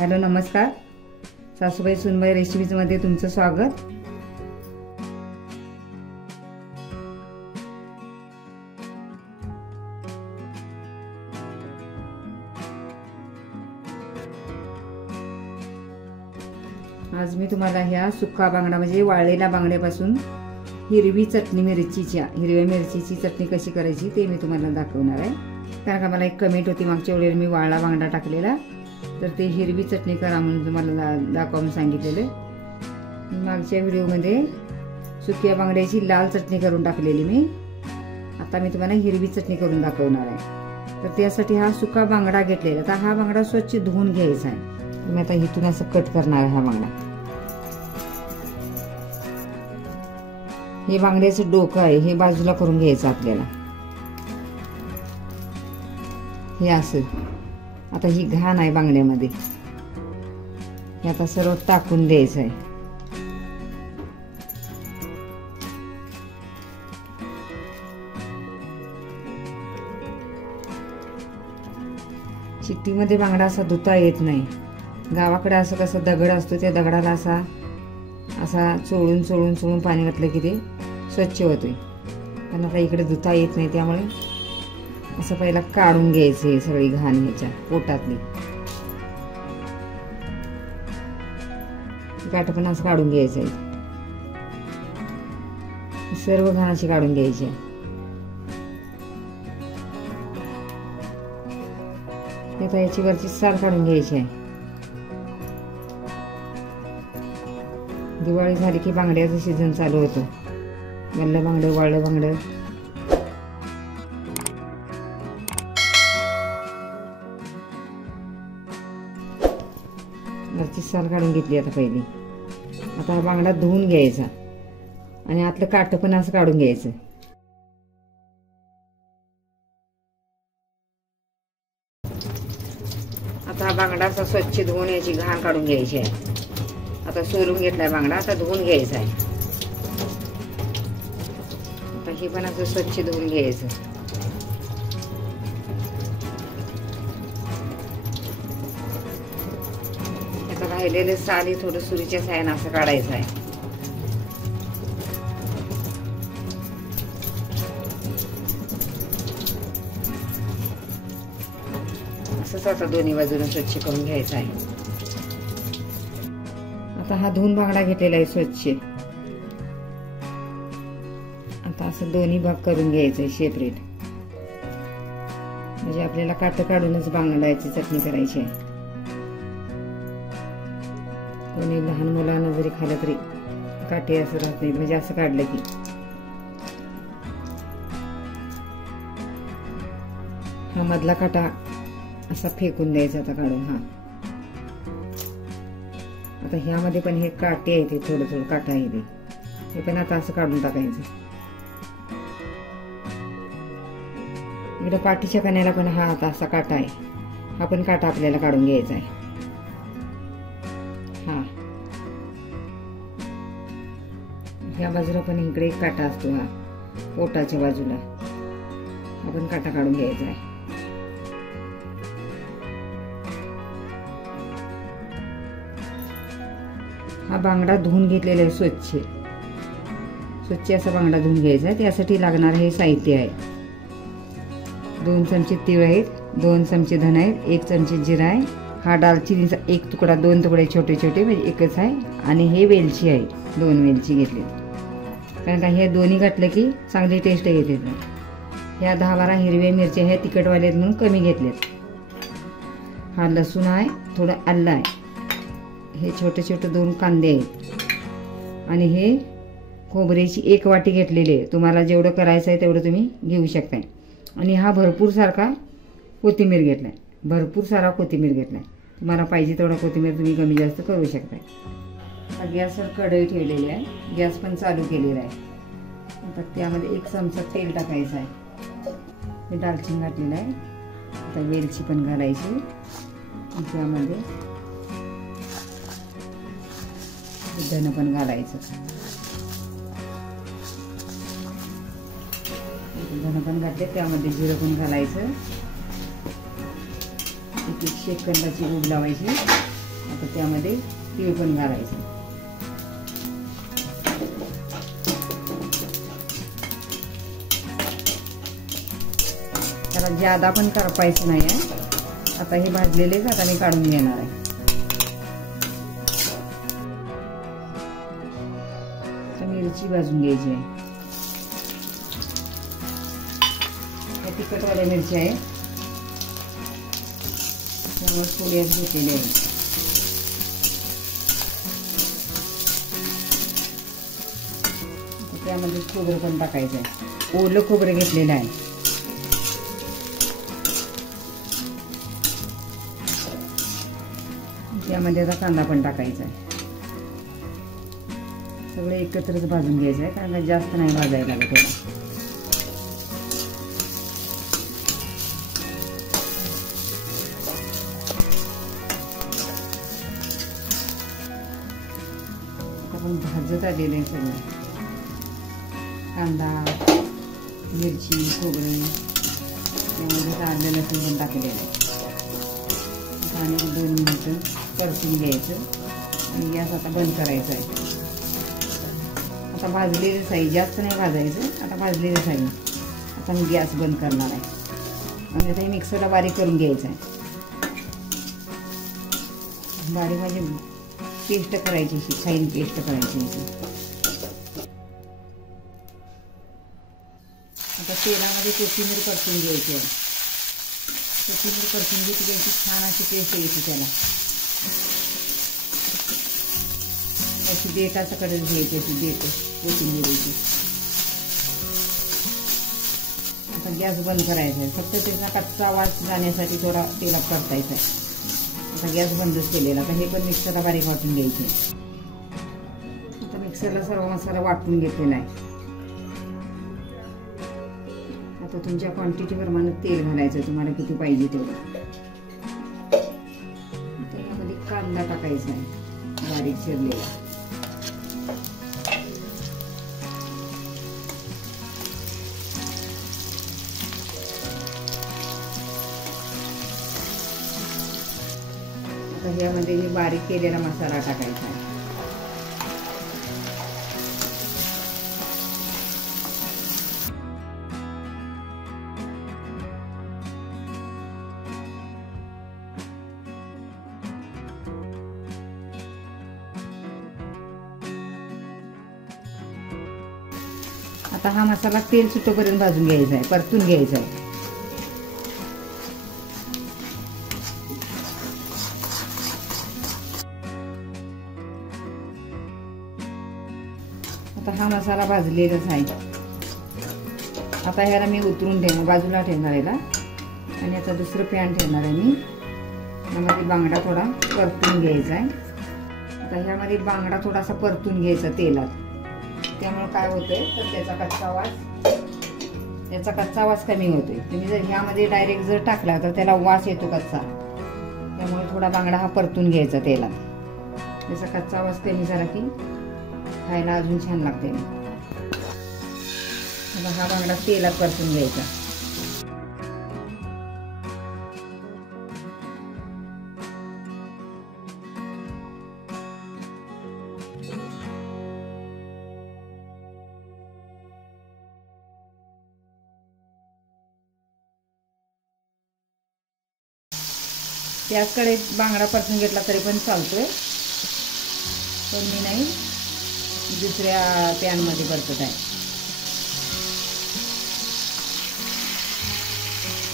Hello नमस्कार, सासूबाई सुनबाई रेसिपीजमध्ये तुमचं स्वागत। आज मी तुम्हाला ह्या सुक्का बांगडा म्हणजे वाळलेल्या बांगड्यापासून हिरवी चटणी हिरव्या मिरचीची चटणी कशी करायची ते मी तुम्हाला दाखवणार आहे। कारण का मला एक कमेंट होती मागच्या वेळेला मी वाळला बांगडा टाकलेला, तर ते हिरवी चटणी करा म्हणून तुम्हाला दाखवून सांगितलेले। मागच्या व्हिडिओमध्ये सुक्या बांगड्याची लाल चटणी करून टाकलेली मी, आता मी तुम्हाला हिरवी चटणी करून दाखवणार आहे। तर त्यासाठी हा सुका बांगडा घेतलेला, तर हा बांगडा स्वच्छ धुवून घ्यायचा आहे। मी आता इथून असं कट करणार आहे हा बांगडा। हे बांगड्याचं डोकं आहे, हे बाजूला करून घ्यायचं आपल्याला, हे असं। आता ही घाण आहे बांगड्यामध्ये, हे आता सर्व टाकून द्यायचं आहे। चिट्टीमध्ये बांगडा असा धुता येत नाही। गावाकडे असं कसं दगड असतो, त्या दगडाला असा असा चोळून चोळून चोळून पाणी घातलं की ते स्वच्छ होते। पण आता इकडे धुता येत नाही, त्यामुळे असं पहिला काढून घ्यायचे सगळी घाण ह्याच्या पोटातली, काठ पण असं काढून घ्यायचं आहे। सर्व घाण अशी काढून घ्यायची आहे। आता याची वरची साल काढून घ्यायची आहे। दिवाळी झाली की बांगड्याचं सीझन चालू होतो, वल्ल बांगडं वाळलं बांगडं। वरची साल काढून घेतली आता पहिली। आता हा बांगडा धुवून घ्यायचा आणि आतलं काठ पण असं काढून घ्यायचं। आता हा बांगडा असा स्वच्छ धुवून याची घाण काढून घ्यायची आहे। आता सोलून घेतलाय बांगडा, आता धुवून घ्यायचा आहे। आता हे पण असं स्वच्छ धुवून घ्यायचं। आता राहिलेले साली थोडं सुरीच्या साहाय्याने असं काढायचं आहे। असंच आता दोन्ही बाजूने स्वच्छ करून घ्यायचं आहे। आता हा धुवून बांगडा घेतलेला आहे स्वच्छ। आता असं दोन्ही भाग करून घ्यायचे सेपरेट, म्हणजे आपल्याला काठ काढूनच बांगड्याची चटणी करायची आहे। कोणी लहान मुलांना जरी खाल्लं तरी काटे असं राहत नाही, म्हणजे असं काढलं की। हा मधला काटा असा फेकून द्यायचा आता काढून। हा आता ह्यामध्ये पण हे काटे आहेत, थोडं थोडं काटा आहे ते पण आता असं काढून टाकायचं। इकडे पाठीच्या कण्याला पण हा आता असा काटा आहे, हा पण काटा आपल्याला काढून घ्यायचा आहे। हा ह्या बाजूला पण इकडे एक काटा असतो, हा पोटाच्या बाजूला, हा पण काटा काढून घ्यायचा आहे। हा बांगडा धुवून घेतलेला आहे स्वच्छ असा बांगडा धुवून घ्यायचा आहे। त्यासाठी लागणार हे साहित्य आहे, 2 चमचे तीळ आहेत, 2 चमचे धन आहेत, 1 चमचे जिरा आहे, हा दालचिनीचा 1 तुकडा, 2 तुकडे छोटे छोटे म्हणजे एकच आहे, आणि हे वेलची आहे, 2 वेलची घेतली। कारण का हे दोन्ही घातलं की चांगली टेस्ट येते। ह्या 10-12 हिरव्या मिरच्या ह्या तिखटवाल्यात म्हणून कमी घेतल्यात। हा लसूण आहे, थोडं आलं आहे, हे छोटे छोटे 2 कांदे आहेत, आणि हे खोबऱ्याची 1 वाटी घेतलेली आहे। तुम्हाला जेवढं करायचं आहे तेवढं तुम्ही घेऊ शकताय। आणि हा भरपूर सारखा कोथिंबीर घेतलाय, भरपूर सारा कोथिंबीर घेतलाय। तुम्हाला पाहिजे तेवढा कोथिंबीर तुम्ही कमी जास्त करू शकताय। आता गॅसवर कढई ठेवलेली आहे, गॅस पण चालू केलेला आहे। आता त्यामध्ये 1 चमचा तेल टाकायचं आहे, हे दालचिनी घातलेलं आहे। आता वेलची पण घालायची, त्यामध्ये धन पण घालायचं, धन पण घातले, त्यामध्ये जिरं पण घालायचं। एक सेकंदाची उब लावायची, आता त्यामध्ये तीळ पण घालायचं. त्याला जादा पण करपायचं नाही आहे. आता हे भाजलेलेच आता मी काढून घेणार आहे. आता मिरची भाजून घ्यायची आहे. या तिखटवाल्या मिरची आहे त्यामुळे थोड्याच घेतलेल्या आहे. त्यामध्ये खोबरं पण टाकायचं आहे. ओलं खोबरं घेतलेलं आहे. त्यामध्ये आता कांदा पण टाकायचा आहे. सगळं एकत्रच भाजून घ्यायचं आहे. कांदा जास्त नाही भाजायला लागत थोडा. आपण भाजत आलेलं आहे सगळं. कांदा, मिरची, खोबरं, त्यामध्ये आलं लसूण पण टाकलेलं आहे. आणि 2 मिनिटं परतून घ्यायचं आणि गॅस आता बंद करायचा आहे. आता भाजलेलंच आहे, जास्त नाही भाजायचं. आता भाजलेलंच आहे. आता मी गॅस बंद करणार आहे आणि आता मिक्सरला बारीक करून घ्यायचं आहे. बारीक म्हणजे पेस्ट करायची, फाईन पेस्ट करायची. आता तेलामध्ये कोथिंबीर परतून घ्यायची आहे. कोथिंबीर परतून घेतली की छान अशी पेस्ट यायची त्याला. अशी देठाचा कडे घ्यायची, अशी देठ कोथिंबीरीची. आता गॅस बंद करायचा आहे. फक्त त्याचा कच्चा वास जाण्यासाठी थोडा तेलात परतायचा आहे. आता गॅस बंदच केलेला. आता हे पण मिक्सरला बारीक वाटून घ्यायचे. आता मिक्सरला सर्व मसाला वाटून घेतलेला आहे. आता तुमच्या क्वांटिटी प्रमाणे तेल घालायचं, तुम्हाला किती पाहिजे तेवढं. त्यामध्ये कांदा टाकायचा आहे बारीक चिरलेला. आता ह्यामध्ये मी बारीक केलेला मसाला टाकायचा आहे. आता हा मसाला तेल सुटेपर्यंत भाजून घ्यायचा आहे, परतून घ्यायचा आहे. आता हा मसाला भाजलेलाच आहे. आता ह्याला मी उतरून ठेवणार, बाजूला ठेवणार याला. आणि आता दुसरं पॅन ठेवणार आहे मी. यामध्ये बांगडा थोडा परतून घ्यायचा आहे. आता ह्यामध्ये बांगडा थोडासा परतून घ्यायचा तेलात. त्यामुळे काय होतंय तर त्याचा कच्चा वास कमी होतोय. तुम्ही जर ह्यामध्ये डायरेक्ट जर टाकला तर त्याला वास येतो कच्चा. त्यामुळे थोडा बांगडा हा परतून घ्यायचा तेलात. त्याचा कच्चा वास कमी झाला की खायला अजून छान लागते. हा बांगडा तेलात परतून घ्यायचा. त्याचकडे बांगडा परतून घेतला तरी पण चालतोय, पण मी नाही दुसऱ्या पॅनमध्ये परतत आहे.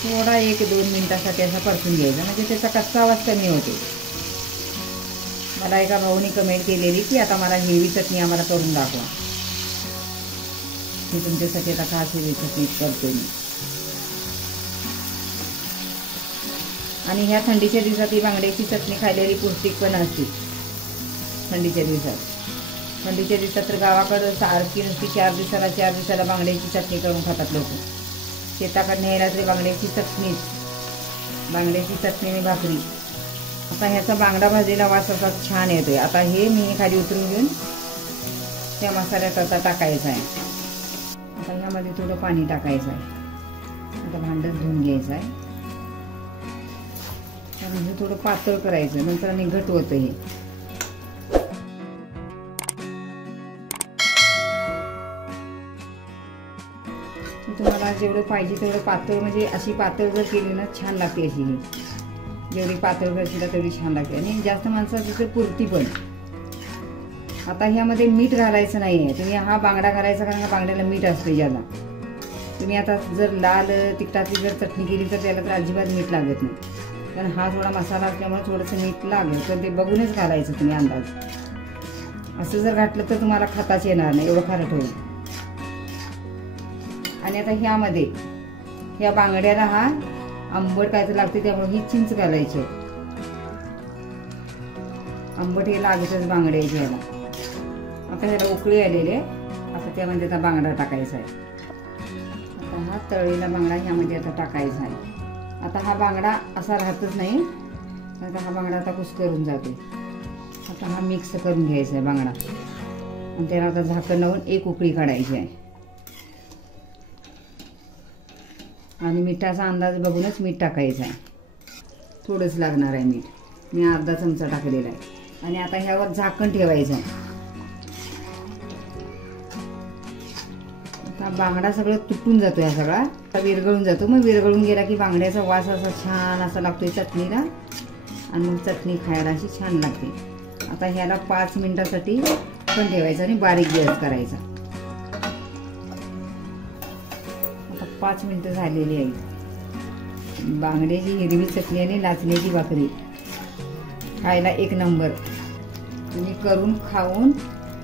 थोडा 1-2 मिनिटासाठी असा परतून घ्यायचा, म्हणजे त्याचा कच्चा आवाज कमी होते. मला एका भाऊनी कमेंट केलेली की आता मला हेवी चटणी आम्हाला करून दाखवा. मी तुमच्यासाठी आता खास हेवी चटणी करते मी. आणि ह्या थंडीच्या दिवसात ही बांगड्याची चटणी खाल्लेली पौष्टिक पण असते. थंडीच्या दिवसात तर गावाकडं सारखी नुसती 4 दिवसाला बांगड्याची चटणी करून खातात लोक. शेताकडे न्यायला तरी बांगड्याची चटणी आणि भाकरी. आता ह्याचा बांगडा भाजीला वास असा छान येतोय. आता हे मी खाली उतरून घेऊन त्या मसाल्यात आता टाकायचा आहे. आता ह्यामध्ये थोडं पाणी टाकायचं आहे. आता भांडं धुवून घ्यायचं आहे. हे थोडं पातळ करायचं, नंतर आणि घट होतं हे. तुम्हाला जेवढं पाहिजे तेवढं पातळ, म्हणजे अशी पातळ जर केली ना छान लागते. अशी जेवढी पातळ करशील तेवढी छान लागते आणि जास्त माणसाची तर पुरती पण. आता ह्यामध्ये मीठ घालायचं नाही आहे. तुम्ही हा बांगडा घालायचा, कारण हा बांगड्याला मीठ असते ज्याला. तुम्ही आता जर लाल तिखटाची जर चटणी केली तर त्याला तर अजिबात मीठ लागत नाही, कारण हा थोडा मसाला असल्यामुळे थोडंसं मीठ लागेल, तर ते बघूनच घालायचं तुम्ही अंदाज. असं जर घातलं तर तुम्हाला खाताच येणार नाही, एवढं खारट होईल. आणि आता ह्यामध्ये ह्या बांगड्याला हा आंबट काय तर लागते, त्यामुळे ही चिंच घालायची. आंबट हे लागतच बांगड्याची ह्याला. आता ह्याला उकळी आलेली आहे. आता त्यामध्ये आता बांगडा टाकायचा आहे. आता हा तळलेला बांगडा ह्यामध्ये आता टाकायचा आहे. आता हा बांगडा असा राहतच नाही, आता हा बांगडा आता कुस्करून जातो. आता हा मिक्स करून घ्यायचा आहे बांगडा आणि त्याला आता झाकण लावून एक उकळी काढायची आहे. आणि मिठाचा अंदाज बघूनच मीठ टाकायचं आहे. थोडंच लागणार आहे मीठ, मी अर्धा चमचा टाकलेला आहे. आणि आता ह्यावर झाकण ठेवायचं आहे. आता बांगडा सगळं तुटून जातो, हा सगळा विरघळून जातो. मग विरघळून गेला की बांगड्याचा वास असा छान असा लागतोय चटणीला, आणि मग चटणी खायला अशी छान लागते. आता ह्याला 5 मिनिटासाठी पण ठेवायचं आणि बारीक गॅस करायचा. 5 मिनिटं झालेली आहे. बांगड्याची हिरवी चटणी आणि नाचण्याची भाकरी खायला एक नंबर. तुम्ही करून खाऊन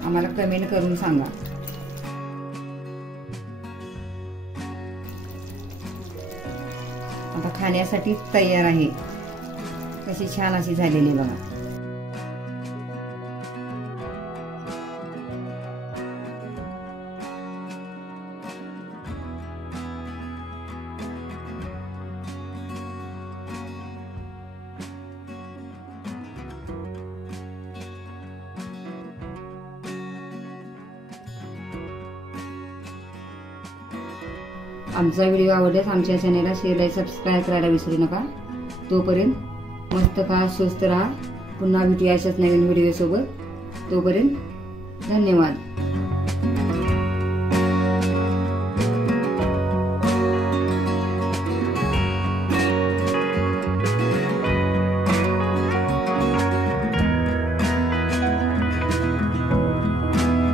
आम्हाला कमेंट करून सांगा. आता खाण्यासाठी तयार आहे. कशी छान अशी झालेली बघा. आमचा व्हिडिओ आवडल्यास आमच्या चॅनलला शेअर लाईक सबस्क्राईब करायला विसरू नका. तोपर्यंत मस्त खा, स्वस्त राहा. पुन्हा भेटूया अशाच नवीन व्हिडिओ सोबत. तोपर्यंत धन्यवाद.